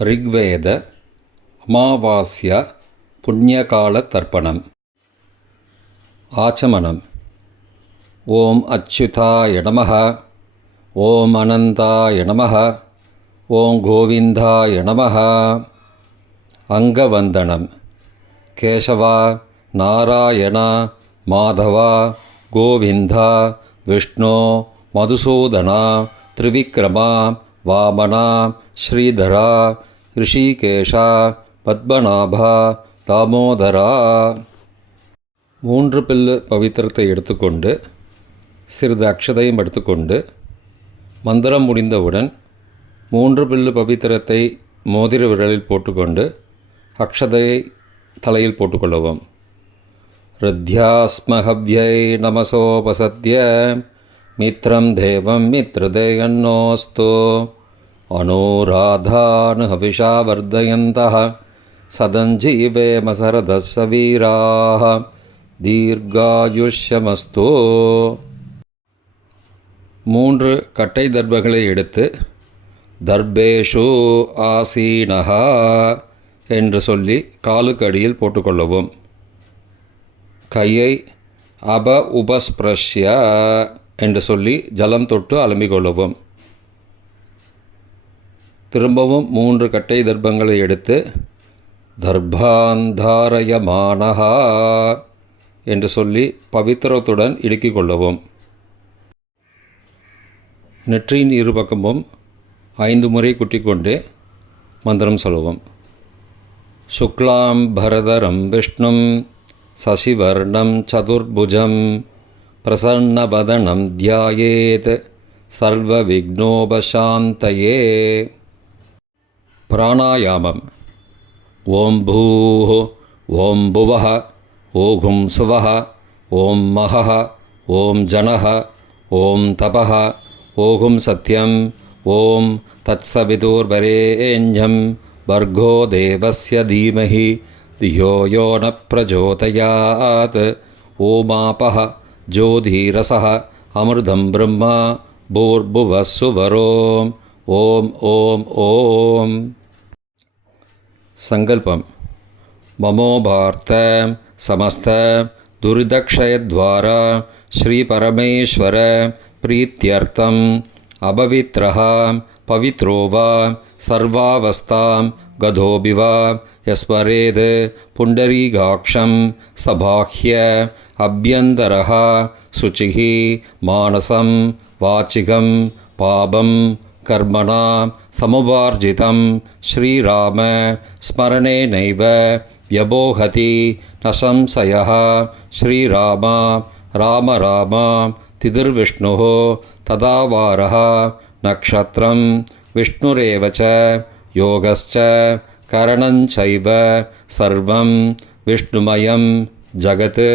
ரிக்வேத அமாவாஸ்ய புண்ணியகால தர்ப்பணம். ஆச்சமனம். ஓம் அச்சுதாய நமः. ஓம் அனந்தாய நமः. ஓம் கோவிந்தாய நமः. அங்கவந்தனம். கேசவா, நாராயணா, மாதவா, கோவிந்தா, விஷ்ணு, மதுசூதனா, திரிவிக்ரமா, வாமனா, ஸ்ரீதரா, ரிஷிகேஷா, பத்மநாபா, தாமோதரா. 3 பில்லு பவித்திரத்தை எடுத்துக்கொண்டு சிறிது அக்ஷதையும் எடுத்துக்கொண்டு மந்திரம் முடிந்தவுடன் 3 பில்லு பவித்திரத்தை மோதிர விரலில் போட்டுக்கொண்டு அக்ஷதையை தலையில் போட்டுக்கொள்ளவும். ருத்யாஸ்மஹவ்யை நமசோபசத்ய மித்ரம் தேவம் மித்ரதேயன்னோஸ்து அனுராதானு ஹவிஷா வர்தயந்தः சதஞ்சீவேம சரதஸ்ஸ வீராः தீர்காயுஷ்யமஸ்து. 3 கட்டை தர்பங்களை எடுத்து தர்பேஷு ஆசீனஹா என்று சொல்லி காலுக்கு அடியில் போட்டுக்கொள்ளவும். கையை உபஸ்பிரஷ்ய என்று சொல்லி ஜலம் தொட்டு அலம்பிக்கொள்ளவும். திரும்பவும் 3 கட்டை தர்பங்களை எடுத்து தர்பாந்தாரயமானஹா என்று சொல்லி பவித்திரத்துடன் இடுக்கிக் கொள்ளவும். நெற்றியின் இருபக்கமும் 5 முறை குட்டிக்கொண்டே மந்திரம் சொல்லவும். சுக்லாம் பரதரம் விஷ்ணும் சசிவர்ணம் சதுர்புஜம் பிரசன்னவதனம் தியாயேத் சர்வ விக்னோபசாந்தயே. பிராணாயாமம். ஓம் பூः ஓம் புவः ஓகும் சுவः ஓம் மகः ஓம் ஜனः ஓம் தபः ஓகும் சத்யம் ஓம் தத்சவிதுர்வரேண்யம் பர்கோ தேவஸ்ய தீமஹி தியோ யோ ந பிரச்சோதயாத். ஓமாபः ஜோதிரசः அமிர்தம் பிரம்மா பூர்புவः சுவரோம். ஓம் ஓம் ஓம். சங்கல்பம். மமோபார்த்த சமஸ்த துரிதக்ஷயத்வாரா ஸ்ரீ பரமேஸ்வர பிரீத்யர்த்தம் அபவித்ரஹ பவித்ரோ வா சர்வாவஸ்தாம் கதோபி வா யஸ்மரேத் புண்டரீகாக்ஷம் சபாஹ்ய அப்யந்தரஹ சுச்சிः மானசம் வாச்சிகம் பாபம் கர்மணா சமுபார்ஜிதம் ஸ்ரீராம ஸ்மரணேனைவ வ்யபோஹதி ந சம்சயः. ஸ்ரீராமா ராம ராமா திதிர்விஷ்ணுः ததாவாரः நக்ஷத்ரம் விஷ்ணுரேவ ச யோகஸ்ச கரணஞ்சைவ சர்வம் விஷ்ணுமயம் ஜகத்.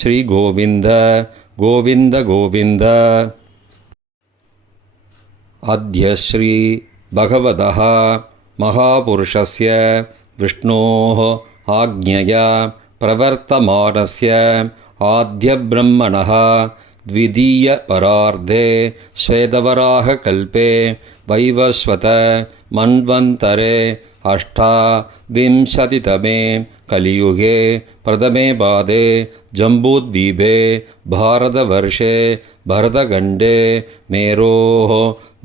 ஸ்ரீ கோவிந்த கோவிந்த கோவிந்த. அத்ய ஸ்ரீ பகவதः மகாபுருஷஸ்ய விஷ்ணோः ஆக்ஞயா பிரவர்த்தமானஸ்ய ஆத்யப்ரம்மணः த்விதீய பரார்த்தே ஸ்வேதவராக கல்பே வைவஸ்வத மன்வந்தரே அஷ்டாவிம்சதிதமே கலியுகே பிரதமே பாதே ஜம்பூத்வீபே பாரதவர்ஷே பரதகண்டே மேரோः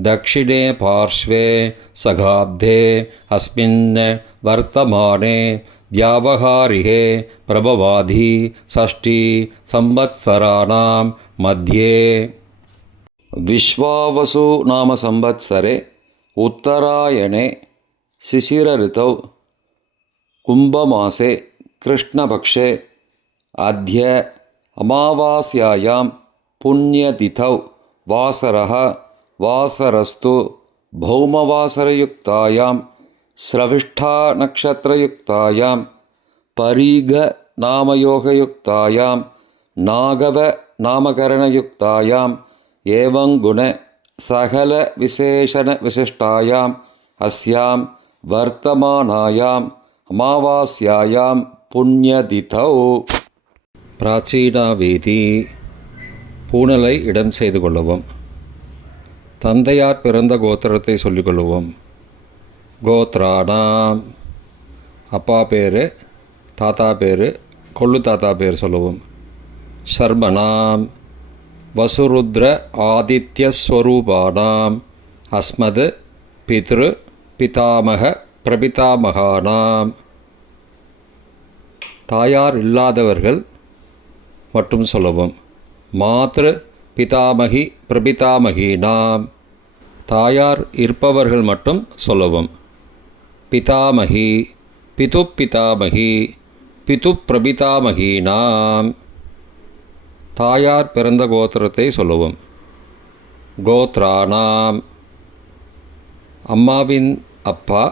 दक्षिणे पार्श्वे सगाब्धे अस्मिन् वर्तमाने व्यावहारिके प्रभवाधि षष्ठी संवत्सराणां मध्ये. विश्वावसु नाम संवत्सरे उत्तरायणे शिशिरऋतौ कुम्भमासे कृष्णपक्षे अद्य अमावास्यायां पुण्यतिथौ वासरः वासरस्तु भौमवासरयुक्तायां स्रविष्ठानक्षत्रयुक्तायां परीघनामयोगयुक्तायां नागवनामकरणयुक्तायाम् एवं गुण सकलविशेषणविशिष्टायाम् अस्यां वर्तमानायाम् अमावास्यायां पुण्यतिथौ. பிராச்சீனாவேதி. பூணலை இடம் செய்து கொள்ளவும். தந்தையார் பிறந்த கோத்திரத்தை சொல்லிக்கொள்வோம். கோத்ராணாம் அப்பா பேர், தாத்தா பேர், கொள்ளு தாத்தா பேர் சொல்லுவோம். சர்மணாம் வசுருத்ர ஆதித்யஸ்வரூபானாம் அஸ்மது பித்ரு பிதாமக பிரபிதாமகானாம். தாயார் இல்லாதவர்கள் மட்டும் சொல்லவும். மாத்ரு பிதாமகி பிரபிதாமகீனாம். தாயார் இருப்பவர்கள் மட்டும் சொல்லவும். பிதாமகி பிது பிதாமகி பிது பிரபிதாமகீனாம். தாயார் பிறந்த கோத்திரத்தை சொல்லவும். கோத்ராணாம் அம்மாவின் அப்பா,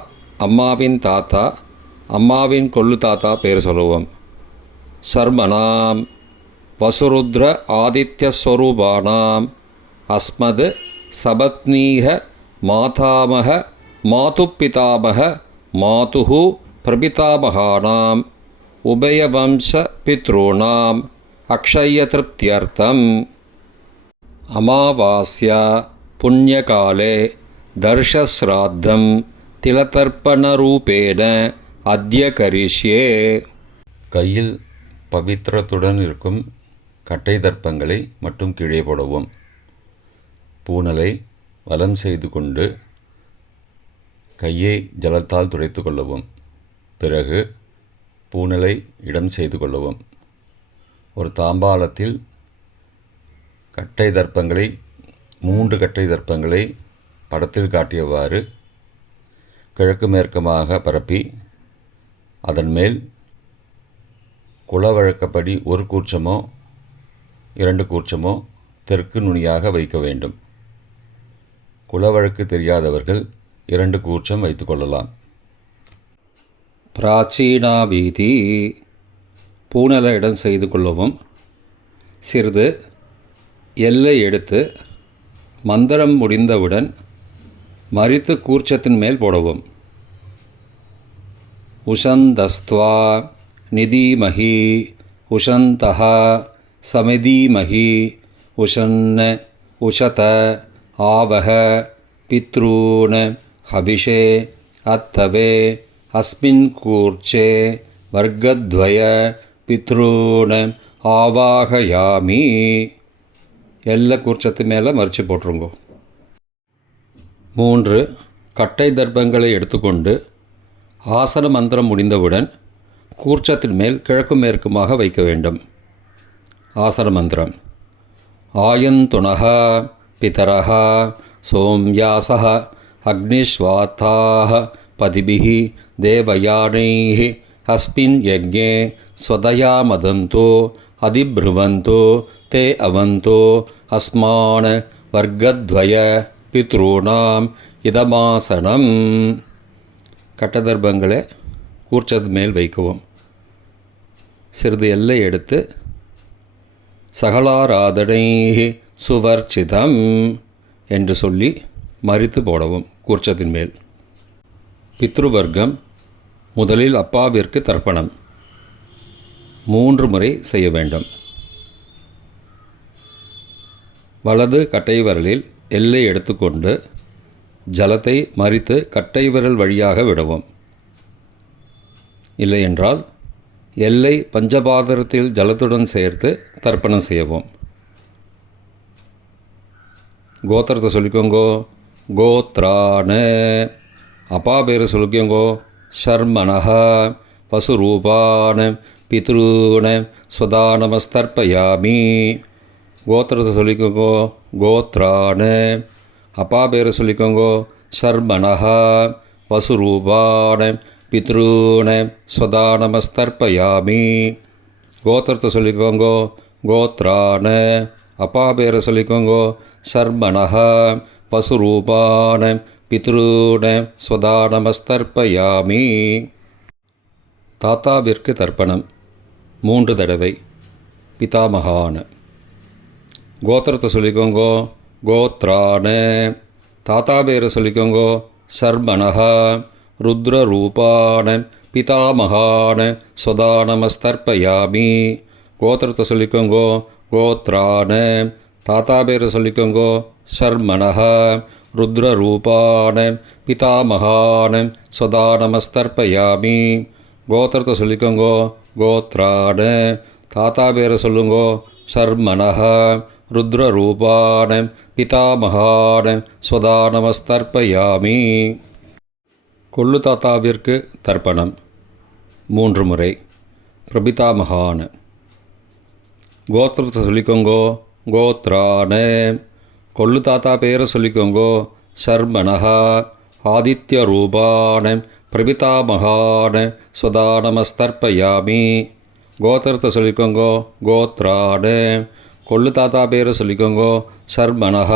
அம்மாவின் தாத்தா, அம்மாவின் கொள்ளு தாத்தா பேர் சொல்லுவோம். சர்மணாம் வசுருத்ர ஆதித்யஸ்வரூபானாம் அஸ்மது சபத்னீக மாதாமக மாதுப்பிதாமக மாதுஹு பிரபிதாமகானாம் உபயவம்ச பித்ருணாம் அக்ஷயத்ருப்தியர்த்தம். அமாவாஸ்யா புண்ணியகாலே தர்ஷஸ்ராத்தம் திலதர்ப்பணரூபேண அத்ய கரிஷ்யே. கையில் பவித்திரத்துடன் இருக்கும் கட்டை தர்ப்பங்களை மட்டும் கீழே போடவும். பூனலை வலம் செய்து கொண்டு கையை ஜலத்தால் துடைத்து கொள்ளவும். பிறகு பூனலை இடம் செய்து கொள்ளவும். ஒரு தாம்பாளத்தில் கட்டை தர்ப்பங்களை 3 கட்டை தர்ப்பங்களை படத்தில் காட்டியவாறு கிழக்கு மேற்குமாக பரப்பி அதன் மேல் குலவழக்கப்படி 1 கூர்ச்சமோ 2 கூர்ச்சமோ தெற்கு நுனியாக வைக்க வேண்டும். குலவழக்கு தெரியாதவர்கள் 2 கூர்ச்சம் வைத்து கொள்ளலாம். பிராச்சீனா வீதி பூனலை இடம் செய்து கொள்ளவும். சிறிது எல்லை எடுத்து மந்திரம் முடிந்தவுடன் மரித்து கூர்ச்சத்தின் மேல் போடவும். உஷந்தஸ்த்வா நிதீமஹி உஷந்தஹ சமிதீமஹி உஷன்ன உஷத ஆவஹ பித்ரூன ஹவிஷே அத்தவே அஸ்மின் கூர்ச்சே வர்க்கத்வய பித்ரூன ஆவாகயாமி. எல்லா கூர்ச்சத்து மேலே மறித்து போட்டுருங்கோ. 3 கட்டை தர்ப்பங்களை எடுத்துக்கொண்டு ஆசன மந்திரம் முடிந்தவுடன் கூர்ச்சத்தின் மேல் கிழக்கு மேற்குமாக வைக்க வேண்டும். ஆசன மந்திரம். ஆயந்துணஹ பிதரஹ சோம்யாசஹ அக்னிஸ்வாத்தாஹ பதிபிஹி தேவயானைஹ அஸ்மின் யஜ்ஞே ஸ்வதயா மதந்தோ அதிப்ருவந்தோ தே அவந்தோ அஸ்மான வர்க்கத்வய பித்ருணாம் இதமாசனம். கட்டதர்ப்பங்களை கூர்ச்சது மேல் வைக்கவும். சிறிது எல்லை எடுத்து சகலாராதனை சுவர்ச்சிதம் என்று சொல்லி மறித்து போடவும் கூர்ச்சத்தின் மேல். பித்ருவர்க்கம். முதலில் அப்பாவிற்கு தர்ப்பணம் 3 முறை செய்ய வேண்டும். வலது கட்டை விரலில் எல்லை எடுத்துக்கொண்டு ஜலத்தை மறித்து கட்டை விரல் வழியாக விடவும். இல்லையென்றால் எல்லை பஞ்சபாத்திரத்தில் ஜலத்துடன் சேர்த்து தர்ப்பணம் செய்யவும். கோத்திரத்தை சொல்லிக்கோங்கோ. கோத்ரான அப்பா பேர் சொல்லிக்கோங்கோ. ஷர்மணஹ வசுரூபான பித்ருன ஸ்வதானமஸ்தர்ப்பயாமி. கோத்திரத்தை சொல்லிக்கோங்கோ. கோத்ரான அப்பா பேர் சொல்லிக்கோங்கோ. ஷர்மணஹ வசுரூபான பித்ருன ஸ்வதானமஸ்தர்ப்பயாமி. கோத்திரத்தை சொல்லிக்கோங்கோ. கோத்ரான அப்பா பேரை சொல்லிக்கோங்கோ. ஷர்மணஹ வசுரூபான பித்ருன ஸ்வதானமஸ்தர்ப்பயாமி. தாத்தாவிற்கு தர்ப்பணம் 3 தடவை. பிதாமகான. கோத்திரத்தை சொல்லிக்கோங்கோ. கோத்ரான தாத்தா பேரை சொல்லிக்கோங்கோ. ஷர்மணஹ ருத்ரரூபான பிதாமகான ஸ்வதானமஸ்தர்ப்பயாமி. கோத்திரத்தை சொல்லிக்கோங்கோ. கோத்ரான தாத்தா பேரை சொல்லிக்கோங்கோ. ஷர்மணஹ ருத்ரரூபான பிதாமகான சதா நமஸ்தர்ப்பயாமி. கோத்திரத்தை சொல்லிக்கோங்கோ. கோத்ரான தாத்தா பேரை சொல்லுங்கோ. சர்மனஹ ருத்ரரூபான பிதாமகான ஸ்வதா நமஸ்தர்ப்பயாமி. கொள்ளு தாத்தாவிற்கு தர்ப்பணம் 3 முறை. பிரபிதாமகான கோத்திரத்தை சொல்லிக்கோங்கோ. கோத்ரான கொள்ளு தாத்தா பேரை சொல்லிக்கோங்கோ. சர்மனஹ ஆதித்ய ரூபான பிரபிதாமகான ஸ்வதா நமஸ்தர்ப்பயாமி. கோத்திரத்தை சொல்லிக்கோங்கோ. கோத்ரான கொள்ளு தாத்தா பேரை சொல்லிக்கோங்கோ. சர்மனஹ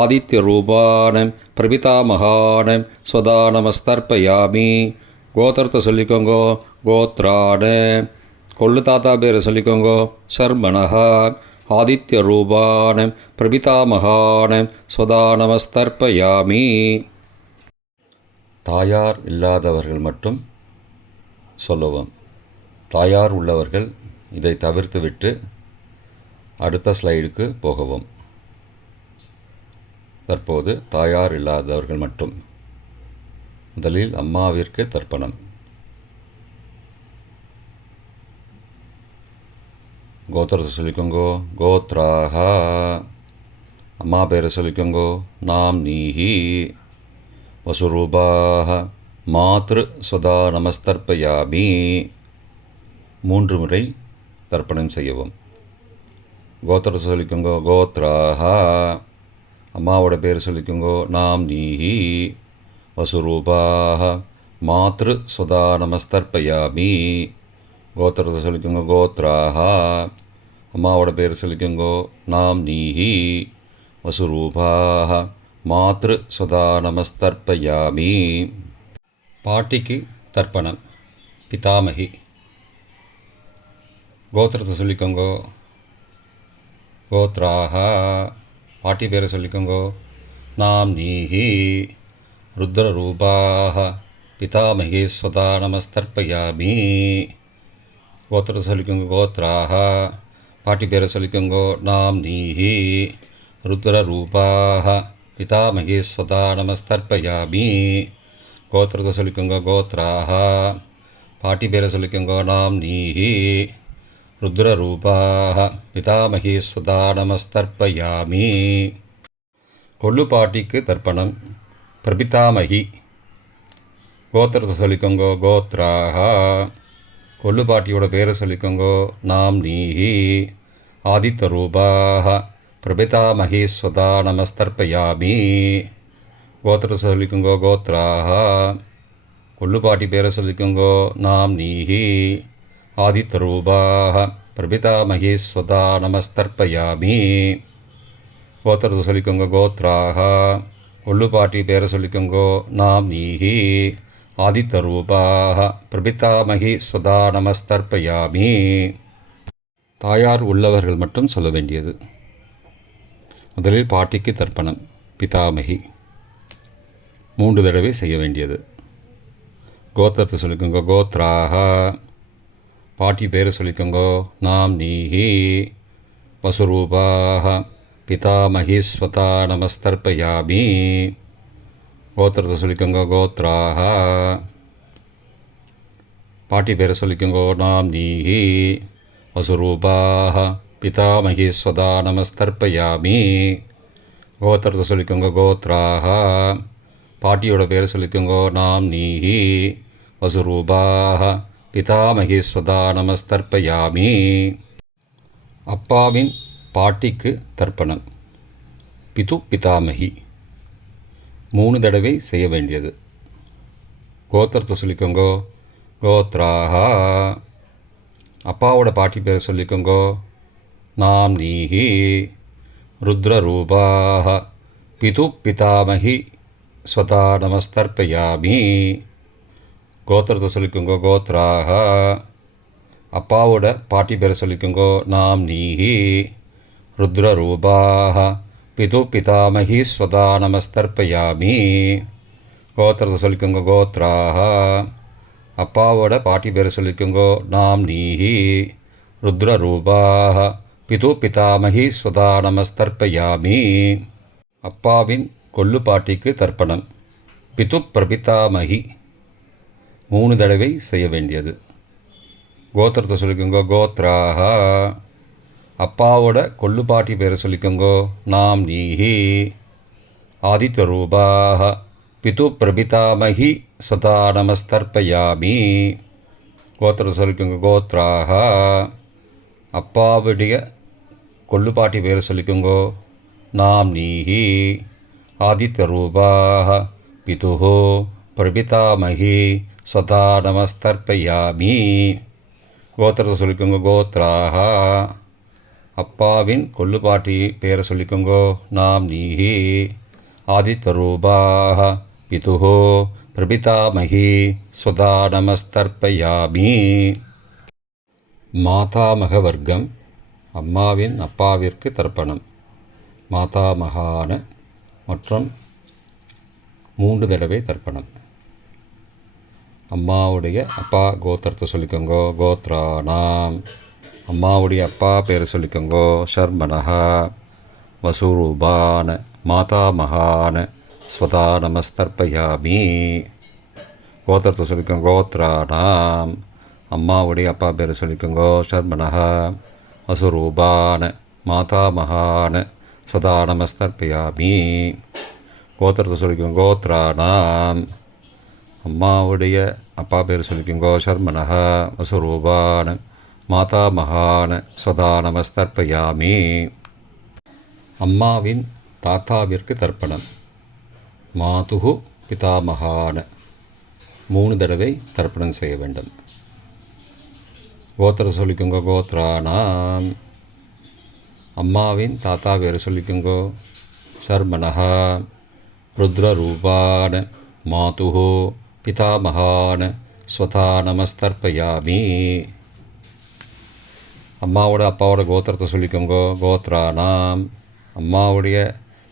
ஆதித்ய ரூபான பிரபிதாமகான ஸ்வதா நமஸ்தர்ப்பயாமி. கோத்திரத்தை சொல்லிக்கோங்கோ. கோத்ரான கொள்ளு தாத்தா பேரை சொல்லிக்கோங்கோ. சர்மனஹ ஆதித்ய ரூபான பிரபிதாமகான ஸ்வதா நமஸ்தர்ப்பயாமி. தாயார் இல்லாதவர்கள் மட்டும் சொல்லவும். தாயார் உள்ளவர்கள் இதை தவிர்த்துவிட்டு அடுத்த ஸ்லைடுக்கு போகவும். தற்போது தாயார் இல்லாதவர்கள் மட்டும். முதலில் அம்மாவிற்கு தர்ப்பணம். கோத்திரத்தை சொல்லிக்கோங்கோ. கோத்ராக அம்மா பேரை சொல்லிக்கோங்கோ. நாம் நீஹி வசுரூபாக மாத்ரு ஸ்வதா நமஸ்தர்ப்பயாமி. 3 முறை தர்ப்பணம் செய்யவும். கோத்திரத்தை சொல்லிக்கோங்கோ. கோத்ராக அம்மாவோட பேர் சொல்லிக்கோங்கோ. நாம் நீஹி வசுரூபாக மாத்ரு ஸ்வதா நமஸ்தர்ப்பயாமி. கோத்திரத்தை சொல்லிக்கோங்க. கோத்ராக அம்மாவோட பேர் சொல்லிக்கோங்கோ. நாம் நீஹி வசுரூபாக மாத்ரு ஸ்வதா நமஸ்தர்ப்பயாமி. பாட்டிக்கு தர்ப்பணம். பிதாமகி கோத்திரத்தை சொல்லிக்கோங்கோ. கோத்ராக பாட்டி பேரை சொல்லிக்கோங்கோ. நாம் நீஹி ருத்ரரூபாக பிதாமகி ஸ்வதா நமஸ்தர்ப்பயாமி. கோத்திரத்தை சொல்லிக்கோங்க. கோத்ராக பாட்டி பேரை சொல்லிக்கோங்கோ. நாம் நீஹி ருத்ரரூபாக பிதாமகி ஸ்வதா நமஸ்தர்ப்பயாமி. கோத்திரத்தை சொல்லிக்கோங்க. கோத்ராக பாட்டி பேரை சொல்லிக்கோங்கோ. நாம் நீஹி ருத்ரரூபாக பிதாமகி ஸ்வதா நமஸ்தர்ப்பயாமி. கொள்ளு பாட்டிக்கு தர்ப்பணம். பிரபிதாமகி கோத்திரத்தை சொல்லிக்கோங்கோ. கோத்ராக கொள்ளு பாட்டியோட பேரை சொல்லிக்கோங்கோ. நாம் நீஹி ஆதித்ய ரூபாக பிரபிதாமகி ஸ்வதா நமஸ்தர்ப்பயாமி. கோத்திரத்தை சொல்லிக்கோங்கோ. கோத்ராக கொள்ளு பாட்டி பேரை சொல்லிக்கோங்கோ. நாம் நீஹி ஆதித்ய ரூபாக பிரபிதாமகி ஸ்வதா நமஸ்தர்ப்பயாமி. கோத்திரத்தை சொல்லிக்கோங்க. கோத்ராக கொள்ளு பாட்டி பேரை சொல்லிக்கோங்கோ. நாம் நீஹி ஆதித்ய ரூபாக பிரபிதாமகி ஸ்வதா நமஸ்தர்ப்பயாமி. தாயார் உள்ளவர்கள் மட்டும் சொல்ல வேண்டியது. முதலில் பாட்டிக்கு தர்ப்பணம். பிதாமகி 3 தடவை செய்ய வேண்டியது. கோத்திரத்தை சொல்லிக்கோங்க. கோத்ராக பாட்டி பேரை சொல்லிக்கோங்கோ. நாம் நீஹி வசுரூபாக பிதாமகி ஸ்வதா நமஸ்தர்ப்பயாமி. கோத்திரத்தை சொல்லிக்கோங்க. கோத்ராக பாட்டி பேரை சொல்லிக்கோங்கோ. நாம் நீஹி வசுரூபாக பிதாமகி ஸ்வதா நமஸ்தர்ப்பயாமி. கோத்திரத்தை சொல்லிக்கோங்க. கோத்ராக பாட்டியோட பேரை சொல்லிக்கோங்கோ. நாம் நீஹி வசுரூபாக பிதாமகி ஸ்வதா நமஸ்தர்ப்பயாமி. அப்பாவின் பாட்டிக்கு தர்ப்பணம். பிது பிதாமகி 3 தடவை செய்ய வேண்டியது. கோத்திரத்தை சொல்லிக்கோங்கோ. கோத்ராக அப்பாவோட பாட்டி பேரை சொல்லிக்கோங்கோ. நாம் நீஹி ருத்ரரூபாக பிது பிதாமகி ஸ்வதா நமஸ்தர்ப்பயாமி. கோத்திரத்தை சொல்லிக்கோங்கோ. கோத்ராக அப்பாவோட பாட்டி பேரை சொல்லிக்கோங்கோ. நாம் நீஹி ருத்ரரூபாக பிது பிதாமகி ஸ்வதா நமஸ்தர்ப்பயாமி. கோத்திரத்தை சொல்லிக்கோங்க. கோத்ராக அப்பாவோட பாட்டி பேரை சொல்லிக்கோங்கோ. நாம் நீஹி ருத்ரரூபாக பிது பிதாமகி ஸ்வதா நமஸ்தர்ப்பயாமி. அப்பாவின் கொள்ளு பாட்டிக்கு தர்ப்பணம். பிது பிரபிதாமகி 3 தடவை செய்ய வேண்டியது. கோத்திரத்தை சொல்லிக்கோங்க. கோத்ராக அப்பாவோட கொள்ளு பாட்டி பேரை சொல்லிக்கோங்கோ. நாம் நீஹி ஆதித்ய ரூபாக பிது பிரபிதாமகி சதா நமஸ்தர்ப்பயாமி. கோத்திரத்தை சொல்லிக்கோங்க. கோத்ராக அப்பாவுடைய கொள்ளு பாட்டி பேரை சொல்லிக்கோங்கோ. நாம் நீஹி ஆதித்ய ரூபாக பிது பிரபிதாமகி சதா நமஸ்தர்ப்பயாமி. கோத்திரத்தை சொல்லிக்கோங்க. கோத்ராக அப்பாவின் கொள்ளு பாட்டி பேரை சொல்லிக்கோங்கோ. நாம் நீஹி ஆதித்ய ரூபாக பிது பிரபிதாமகி ஸ்வதா நமஸ்தர்ப்பயாமி. மாதாமக வர்க்கம் அம்மாவின் அப்பாவிற்கு தர்ப்பணம். மாதாமகான மற்றும் 3 தடவை தர்ப்பணம். அம்மாவுடைய அப்பா கோத்திரத்தை சொல்லிக்கோங்கோ. கோத்ரானாம் அம்மாவுடைய அப்பா பேரை சொல்லிக்கோங்கோ. ஷர்மனஹா வசூரூபான மாதாமகான ஸ்வதா நமஸ்தர்ப்பயாமி. கோத்திரத்தை சொல்லிக்கோங்க. கோத்ரானாம் அம்மாவுடைய அப்பா பேரை சொல்லிக்கோங்கோ. ஷர்மனஹா வசூரூபான மாதாமகான ஸ்வதா நமஸ்தர்ப்பயாமி. கோத்திரத்தை சொல்லிக்கோங்க. கோத்ரானாம் அம்மாவுடைய அப்பா பேர் சொல்லிக்கோங்கோ. ஷர்மனஹா வசூரூபான மாதாமகான ஸ்வதா நமஸ்தர்ப்பயாமி. அம்மாவின் தாத்தாவிற்கு தர்ப்பணம். மாதுகு பிதாமகான 3 தடவை தர்ப்பணம் செய்ய வேண்டும். கோத்திரத்தை சொல்லிக்கோங்க. கோத்ரானாம் அம்மாவின் தாத்தா பேரை சொல்லிக்கோங்கோ. ஷர்மனஹா ருத்ரரூபான மாதுகு பிதாமகான ஸ்வதா நமஸ்தர்ப்பயாமி. அம்மாவோட அப்பாவோட கோத்திரத்தை சொல்லிக்கோங்கோ. கோத்ரானாம் அம்மாவுடைய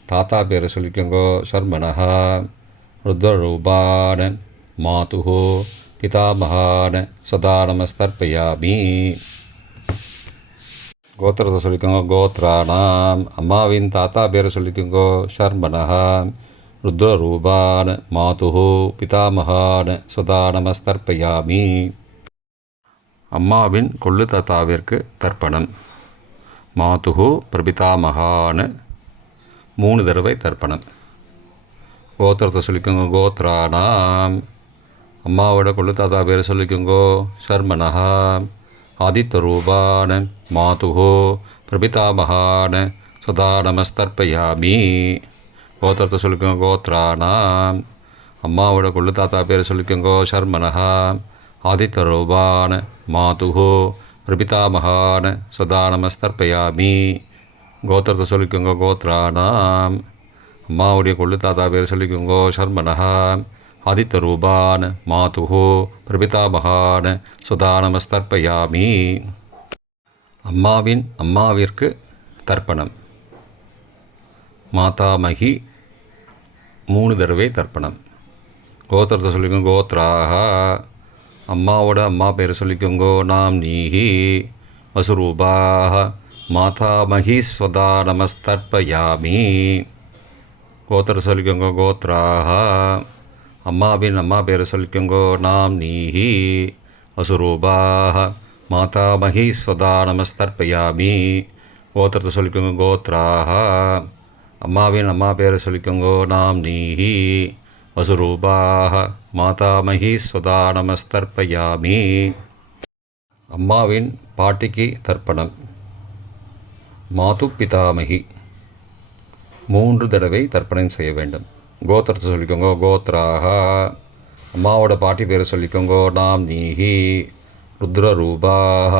தாத்தா பேரை சொல்லிக்கோங்கோ. ஷர்மனஹா ருத்ரரூபான மாதுகு பிதாமகான சதா நமஸ்தர்ப்பயாமி. கோத்திரத்தை சொல்லிக்கோங்க. கோத்ரானாம் அம்மாவின் தாத்தா பேரை சொல்லிக்கோங்கோ. ஷர்மனஹா ருத்ரரூபான மாதுகு பிதாமகான சதா நமஸ்தர்ப்பயாமி. அம்மாவின் கொள்ளு தாத்தாவிற்கு தர்ப்பணம். மாதுகு பிரபிதாமகான 3 தடவை தர்ப்பணம். கோத்திரத்தை சொல்லிக்கோங்க. கோத்ரானாம் அம்மாவோட கொள்ளு தாத்தா பேரை சொல்லிக்கோங்கோ. ஷர்மனஹா ஆதித்ய ரூபான மாதுகு பிரபிதாமகான சதா நமஸ்தர்ப்பயாமி. கோத்திரத்தை சொல்லிக்கோங்க. கோத்ரானாம் அம்மாவோட கொள்ளு தாத்தா பேரை சொல்லிக்கோங்கோ. ஷர்மனஹா ஆதித்ய ரூபான மாதுகு பிரபிதாமகான சதா நமஸ்தர்ப்பயாமி. கோத்திரத்தை சொல்லிக்கோங்க. கோத்ரானாம் அம்மாவுடைய கொள்ளு தாத்தா பேர் சொல்லிக்கோங்கோ. ஷர்மனஹா ஆதித்ய ரூபான மாதுகு பிரபிதாமகான சதா நமஸ்தர்ப்பயாமி. அம்மாவின் அம்மாவிற்கு தர்ப்பணம். மாதாமகி 3 தடவை தர்ப்பணம். கோத்திரத்தை சொல்லிக்கோங்க. கோத்ராக அம்மாவோட அம்மா பேரை சொல்லிக்கோங்கோ. நாம் நீஹி வசுரூபாக மாதாமகி ஸ்வதா நமஸ்தர்ப்பயாமி. கோத்திரத்தை சொல்லிக்கோங்க. கோத்ராக அம்மாவின் அம்மா பேரை சொல்லிக்கோங்கோ. நாம் நீஹி வசுரூபாக மாதாமகி ஸ்வதா நமஸ்தர்ப்பயாமி. கோத்திரத்தை சொல்லிக்கோங்க. கோத்ராக அம்மாவின் அம்மா பேரை சொல்லிக்கோங்கோ. நாம் நீஹி வசுரூபாக மாதாமகி ஸ்வதா நமஸ்தர்ப்பயாமி. அம்மாவின் பாட்டிக்கு தர்ப்பணம். மாது பிதாமகி 3 தடவை தர்ப்பணம் செய்ய வேண்டும். கோத்திரத்தை சொல்லிக்கோங்க. கோத்ராக அம்மாவோட பாட்டி பேரை சொல்லிக்கோங்கோ. நாம் நீஹி ருத்ரரூபாக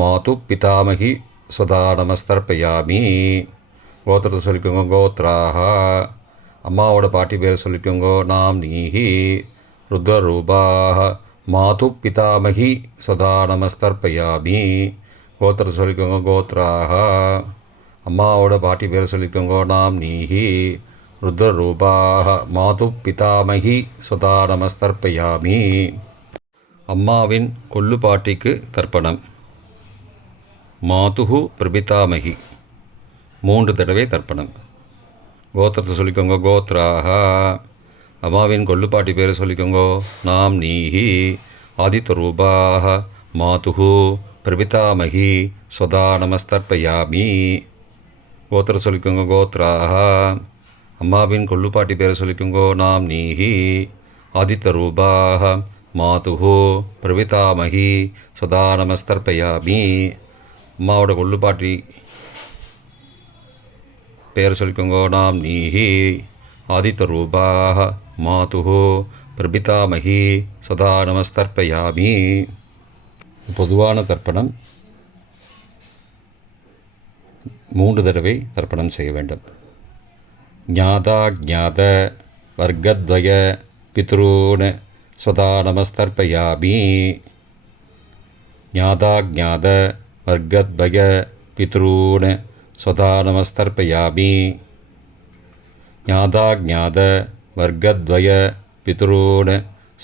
மாது பிதாமகி ஸ்வதா நமஸ்தர்ப்பயாமி. கோத்திரத்தை சொல்லிக்கோங்க. கோத்ராக அம்மாவோட பாட்டி பேரை சொல்லிக்கோங்கோ. நாம் நீஹி ருத்ரரூபாக மாது பிதாமகி ஸ்வதா நமஸ்தர்ப்பயாமி. கோத்திரத்தை சொல்லிக்கோங்க. கோத்ராக அம்மாவோட பாட்டி பேரை சொல்லிக்கோங்கோ. நாம் நீஹி ருத்ரரூபாக மாது பிதாமகி ஸ்வதா நமஸ்தர்ப்பயாமி. அம்மாவின் கொள்ளு பாட்டிக்கு தர்ப்பணம். மாதுகு பிரபிதாமகி 3 தடவை தர்ப்பணம். கோத்திரத்தை சொல்லிக்கோங்க, கோத்ராக. அம்மாவின் கொள்ளுப்பாட்டி பேரை சொல்லிக்கோங்க, நாம் நீஹி. ஆதித்யரூபாக மாதுஹு பிரபிதாமகி ஸ்வதா நமஸ்தர்ப்பயாமி. கோத்திரம் சொல்லிக்கோங்க, கோத்ராக. அம்மாவின் கொள்ளுப்பாட்டி பேரை சொல்லிக்கோங்க, நாம் நீஹி. ஆதித்யரூபாக மாதுஹு பிரபிதாமகி ஸ்வதா நமஸ்தர்ப்பயாமி. அம்மாவோட கொள்ளுப்பாட்டி பேர் சொல்லிக்கோங்க, நாம் நீஹி. ஆதித்யரூபாக மாதுஹு பிரபிதாமகி சதா நமஸ்தர்ப்பயாமி. பொதுவான தர்ப்பணம் 3 தடவை தர்ப்பணம் செய்ய வேண்டும். ஞாதா ஜாத வர்க்கத்வய பித்ரூன் சதா நமஸ்தர்ப்பயாமி. ஞாதா ஜாத வர்க்கத்வய பித்ரூன் சதா நமஸ்தர்ப்பயாமி. ஞாதா ஜாத வர்க்கத்வய பித்ரூன்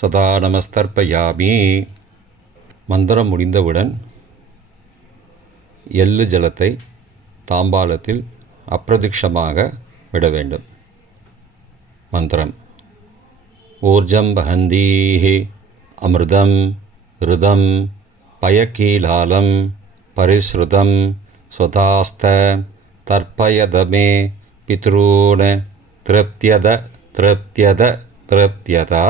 சதா நமஸ்தர்ப்பயாமி. மந்திரம் முடிந்தவுடன் எள்ளு ஜலத்தை தாம்பாலத்தில் அப்பிரதிக்ஷமாக விட வேண்டும். மந்திரம்: ஊர்ஜம் வஹந்தீஹி அமிர்தம் ருதம் பயக்கீலாலம் பரிஸ்ருதம் ஸ்வதாஸ்த தர்ப்பயதமே பித்ரூன் திருப்தியத திருப்தியத திருப்தியதா.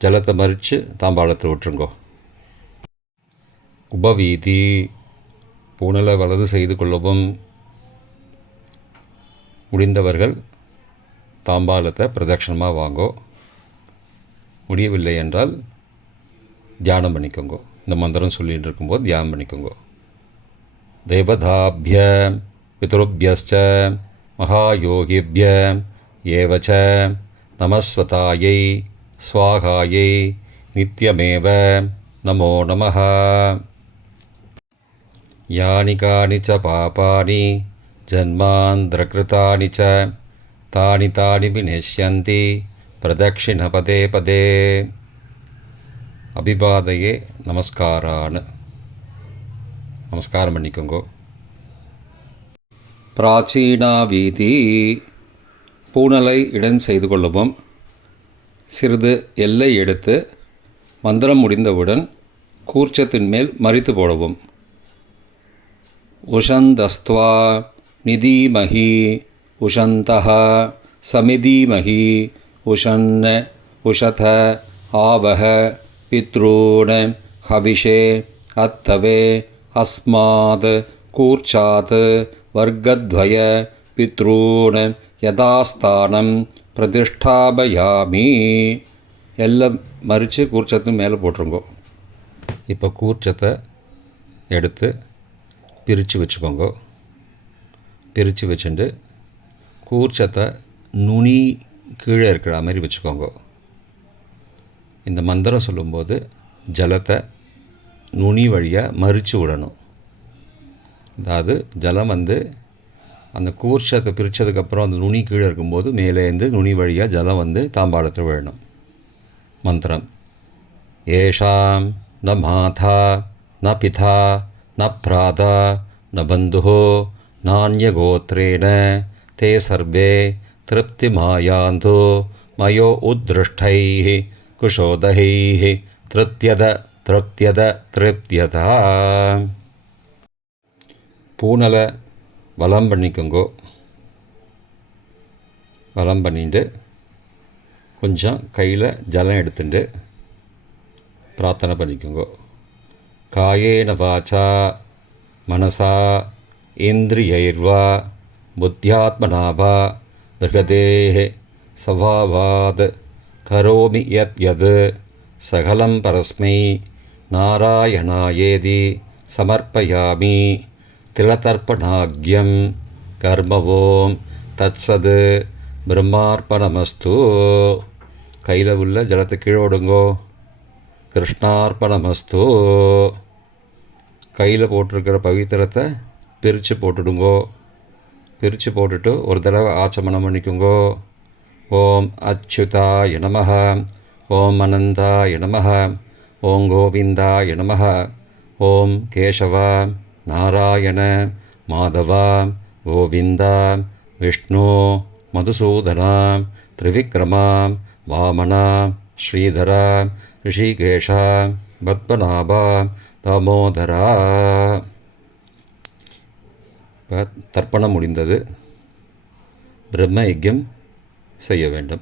ஜலத்தை மறித்து தாம்பாளத்தில் விட்டுருங்கோ. உபவீதி: பூணலை வலது செய்து கொள்ளவும். முடிந்தவர்கள் தாம்பாலத்தை பிரதட்சணமாக வாங்கோ. முடியவில்லை என்றால் தியானம் பண்ணிக்கோங்க. இந்த மந்திரம் சொல்லிகிட்டு இருக்கும்போது தியானம் பண்ணிக்கோங்க. தேவதாபிய பித்ருபியஸ்ச மகாயோகிபிய ஏவச்ச நமஸ்வதாயை ஸ்வாகாயை நித்யமேவ நமோ நமः. யானி கானி ச பாபானி ஜன்மாந்திரகிருதானி ச தானி தானி விநஷ்யந்தி பிரதக்ஷிண பதே பதே. அபிபாதையே நமஸ்காரான்னு நமஸ்காரம் பண்ணிக்கோங்க. பிராச்சீனா வீதி: பூணலை இடம் செய்து கொள்ளவும். சிறிது எல்லை எடுத்து மந்திரம் முடிந்தவுடன் கூர்ச்சத்தின் மேல் மறித்து போடவும். உஷந்தஸ்த்வா நிதீமஹி உஷந்தஹ சமிதீமஹி உஷன்ன உஷத ஆவஹ பித்ரூன் ஹவிஷே அத்தவே அஸ்மாத் கூர்ச்சாத் வர்க்கத்வய பித்ரூன் யதாஸ்தானம் பிரதிஷ்டாபயாமி. எல்லாம் மறித்து கூர்ச்சத்து மேலே போட்டுருங்கோ. இப்போ கூர்ச்சத்தை எடுத்து பிரித்து வச்சுக்கோங்க. பிரித்து வச்சுட்டு கூர்ச்சத்தை நுனி கீழே இருக்கிற மாதிரி வச்சுக்கோங்க. இந்த மந்திரம் சொல்லும்போது ஜலத்தை நுனி வழியாக மறித்து விடணும். அதாவது ஜலம் அந்த கூர்ச்சத்தை பிரித்ததுக்கப்புறம் அந்த நுனி கீழே இருக்கும்போது மேலேருந்து நுனி வழியாக ஜலம் தாம்பாளத்தில் விழணும். மந்திரம்: ஏஷாம் ந மாதா ந பிதா ந பிராதா ந பந்துஹோ நான்யகோத்ரேண தே சர்வே திருப்திமாயாந்து மயோ உத்ருஷ்டைஹ குஷோதஹைஹ திருப்தியத திருப்தியத திருப்தியதா. பூணலை வலம் பண்ணிக்கோங்கோ. வலம் பண்ணிட்டு கொஞ்சம் கையில் ஜலம் எடுத்துட்டு பிரார்த்தனை பண்ணிக்கோங்கோ. காயேன வாச்சா மனசா இந்திரியைர்வா புத்தியாத்மனாவா பிருகதேஹ சவாவாத் கரோமி யத் யத் சகலம் பரஸ்மை நாராயணாயேதி சமர்ப்பயாமி. திலதர்ப்பணாக்யம் கர்மவோம் தத்சத் பிரம்மார்ப்பணமஸ்து. கையில் உள்ள ஜலத்தை கீழே விடுங்கோ. கிருஷ்ணார்ப்பணமஸ்து. கையில் போட்டிருக்கிற பவித்திரத்தை பிரித்து போட்டுடுங்கோ. பிரித்து போட்டுட்டு ஒரு தடவை ஆச்சமனம் பண்ணிக்கோங்கோ. ஓம் அச்சுதாய நமஹ, ஓம் அனந்தாய நமஹ, ஓம் கோவிந்தாய நமஹ, ஓம் கேசவா நாராயண மாதவா கோவிந்தா விஷ்ணு மதுசூதனாம் திரிவிக்ரமாம் வாமனாம் ஸ்ரீதராம் ரிஷிகேஷாம் பத்மநாபாம் தாமோதரா. தர்ப்பணம் முடிந்தது. பிரம்ம யஜ்யம் செய்ய வேண்டும்.